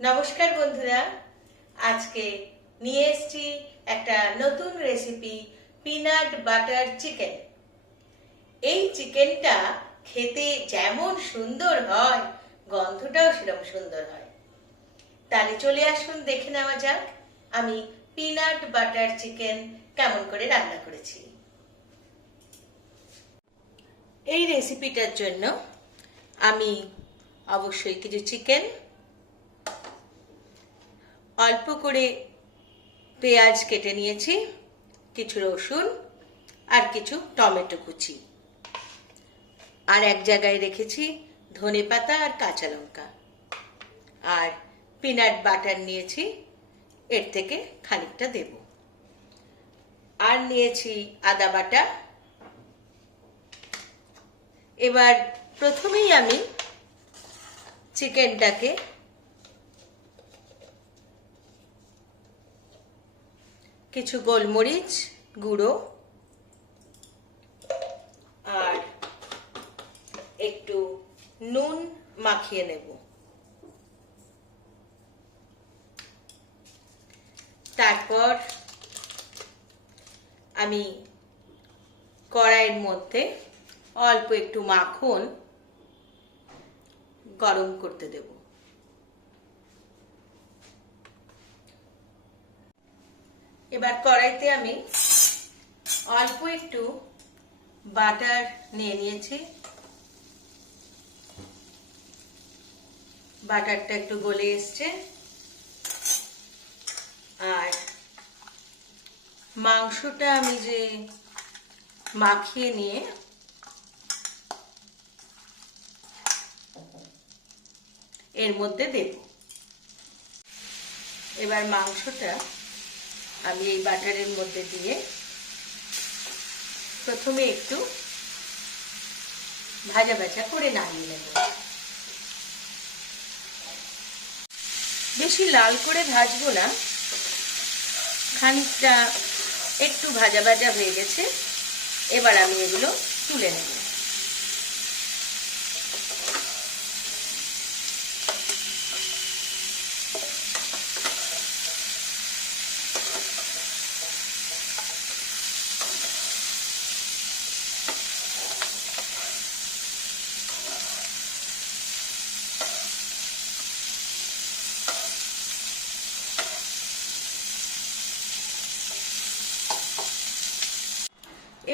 নমস্কার বন্ধুরা, আজকে নিয়ে এসেছি একটা নতুন রেসিপি, পিনাট বাটার চিকেন। এই চিকেনটা খেতে যেমন সুন্দর হয়, গন্ধটাও সেরকম সুন্দর হয়। তাহলে চলে আসুন, দেখে নেওয়া যাক আমি পিনাট বাটার চিকেন কেমন করে রান্না করেছি। এই রেসিপিটার জন্য আমি অবশ্যই কিছু চিকেন, অল্প করে পেঁয়াজ কেটে নিয়েছি, কিছু রসুন আর কিছু টমেটো কুচি, আর এক জায়গায় রেখেছি ধনেপাতা আর কাঁচা লঙ্কা, আর পিনাট বাটার নিয়েছি, এর থেকে খানিকটা দেব, আর নিয়েছি আদা বাটা। এবার প্রথমেই আমি চিকেনটাকে কিছু গোলমরিচ গুঁড়ো আর একটু নুন মাখিয়ে নেব। তারপর আমি কড়াইয়ের মধ্যে অল্প একটু মাখন গরম করতে দেব। এবার কড়াইতে আমি অল্প একটু বাটার নিয়ে নিয়েছি। বাটারটা একটু গলে এসছে, আর মাংসটা আমি যে মাখিয়ে নিয়ে এর মধ্যে দেব। এবার মাংসটা আমি এই বাটারের মধ্যে দিয়ে প্রথমে একটু ভাজা ভাজা করে নামিয়ে নেব। বেশি লাল করে ভাজবো না, খানিকটা একটু ভাজা ভাজা হয়ে গেছে। এবার আমি এগুলো তুলে নেব।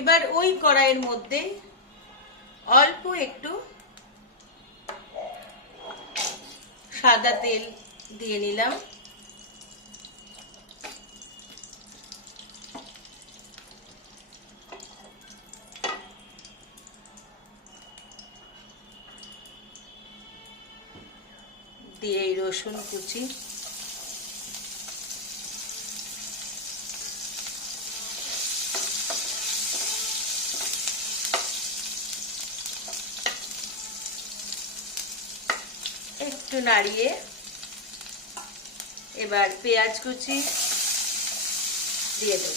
এবার ওই কড়াইয়ের মধ্যে অল্প একটু সাদা তেল দিয়ে নিলাম। দিয়ে এই রসুন কুচি, একটু নাড়িয়ে এবার পেঁয়াজ কুচি দিয়ে দেব।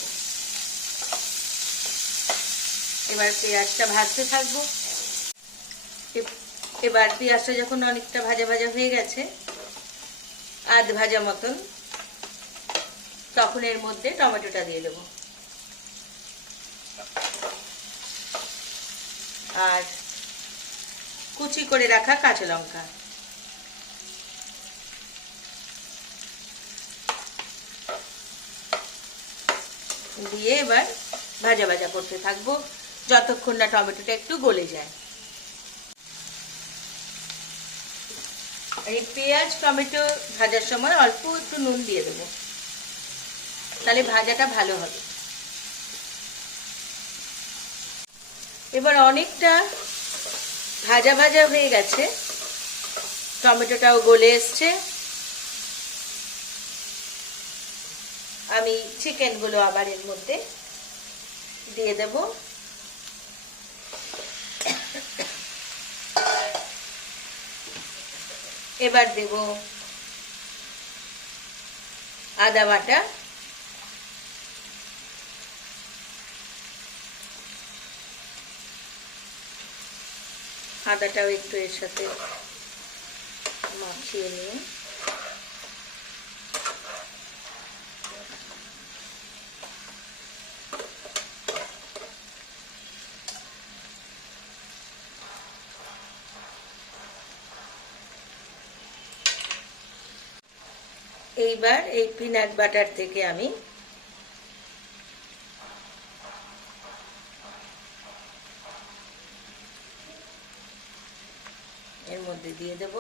এবার পেঁয়াজটা ভাজতে থাকবো। এবার পেঁয়াজটা যখন অনেকটা ভাজা ভাজা হয়ে গেছে, আধ ভাজা মতন, তখন এর মধ্যে টমেটোটা দিয়ে দেব, আর কুচি করে রাখা কাঁচা লঙ্কা। দিয়ে এবার ভাজা ভাজা করতে থাকবো যতক্ষণ না টমেটোটা একটু গলে যায়। এই পেঁয়াজ টমেটো ভাজার সময় অল্প একটু নুন দিয়ে দেবো, তাহলে ভাজাটা ভালো হবে। এবার অনেকটা ভাজা ভাজা হয়ে গেছে, টমেটোটাও গলে এসছে। আমি চিকেনগুলো আবার এর মধ্যে দিয়ে দেব। এবার দেব আদা বাটা, আদাটাও একটু এর সাথে মাখিয়ে নিয়ে এইবার এই পিনাট বাটার থেকে আমি এর মধ্যে দিয়ে দেব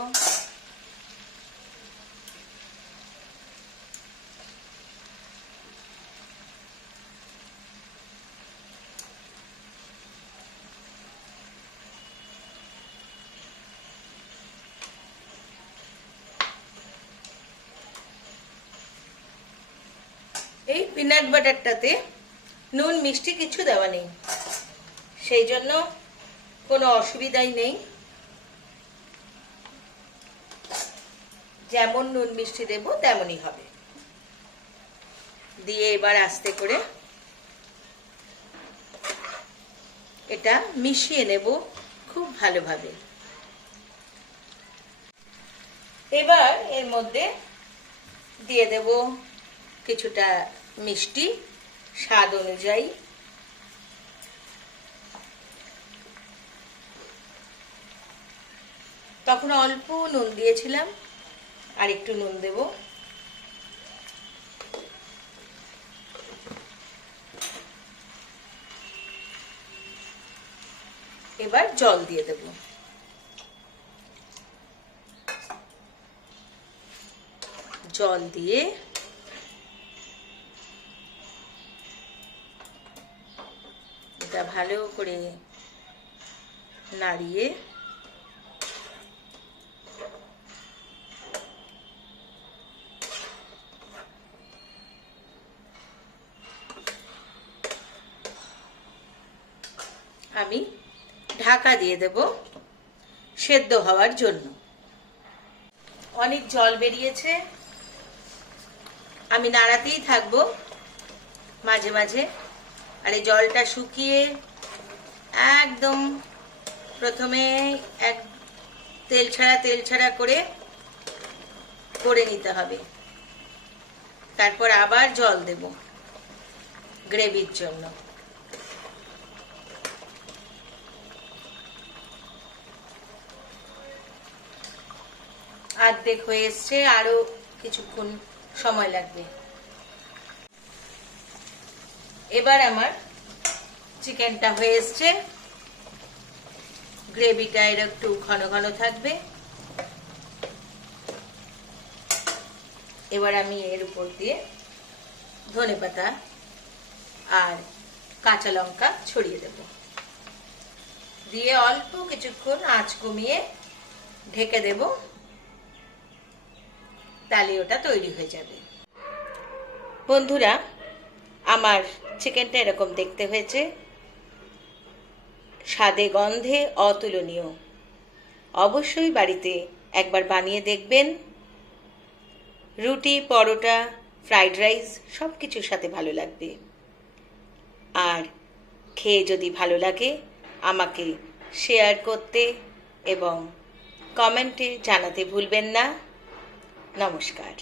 এই পিনাট বাটারটাতে নুন মিষ্টি কিছু দেওয়া নেই, সেই জন্য কোনো অসুবিধাই নেই। যেমন নুন মিষ্টি দেব তেমনই হবে। দিয়ে এবার আস্তে করে এটা মিশিয়ে নেব খুব ভালোভাবে। এবার এর মধ্যে দিয়ে দেব কিছুটা মিষ্টি স্বাদ অনুযায়ী। তখন অল্প নুন দিয়েছিলাম, আর একটু নুন দেব। এবার জল দিয়ে দেব। জল দিয়ে এটা ভালো করে নাড়িয়ে আমি ঢাকা দিয়ে দেব সেদ্ধ হওয়ার জন্য। অনেক জল বেরিয়েছে, আমি নাড়াতেই থাকবো মাঝে মাঝে। আর এই জলটা শুকিয়ে একদম প্রথমে এক তেল ছাড়া করে নিতে হবে। তারপর আবার জল দেব গ্রেভির জন্য। অর্ধেক হয়ে এসছে, আরো কিছুক্ষণ সময় লাগবে। এবার আমার চিকেনটা হয়ে এসছে, গ্রেভিটা এর একটু ঘন ঘন থাকবে। এবার আমি এর উপর দিয়ে ধনেপাতা আর কাঁচা লঙ্কা ছড়িয়ে দেব। দিয়ে অল্প কিছুক্ষণ আঁচ কমিয়ে ঢেকে দেব, তাহলে ওটা তৈরি হয়ে যাবে। বন্ধুরা, আমার চিকেনটা এরকম দেখতে হয়েছে, স্বাদে গন্ধে অতুলনীয়। অবশ্যই বাড়িতে একবার বানিয়ে দেখবেন। রুটি, পরোটা, ফ্রাইড রাইস সব কিছুর সাথে ভালো লাগবে। আর খেয়ে যদি ভালো লাগে আমাকে শেয়ার করতে এবং কমেন্টে জানাতে ভুলবেন না। নমস্কার।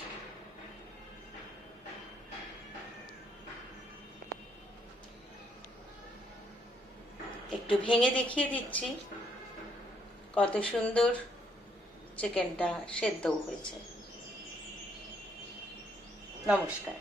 একটু ভেঙে দেখিয়ে দিচ্ছি কত সুন্দর চিকেনটা সেদ্ধও হয়েছে। নমস্কার।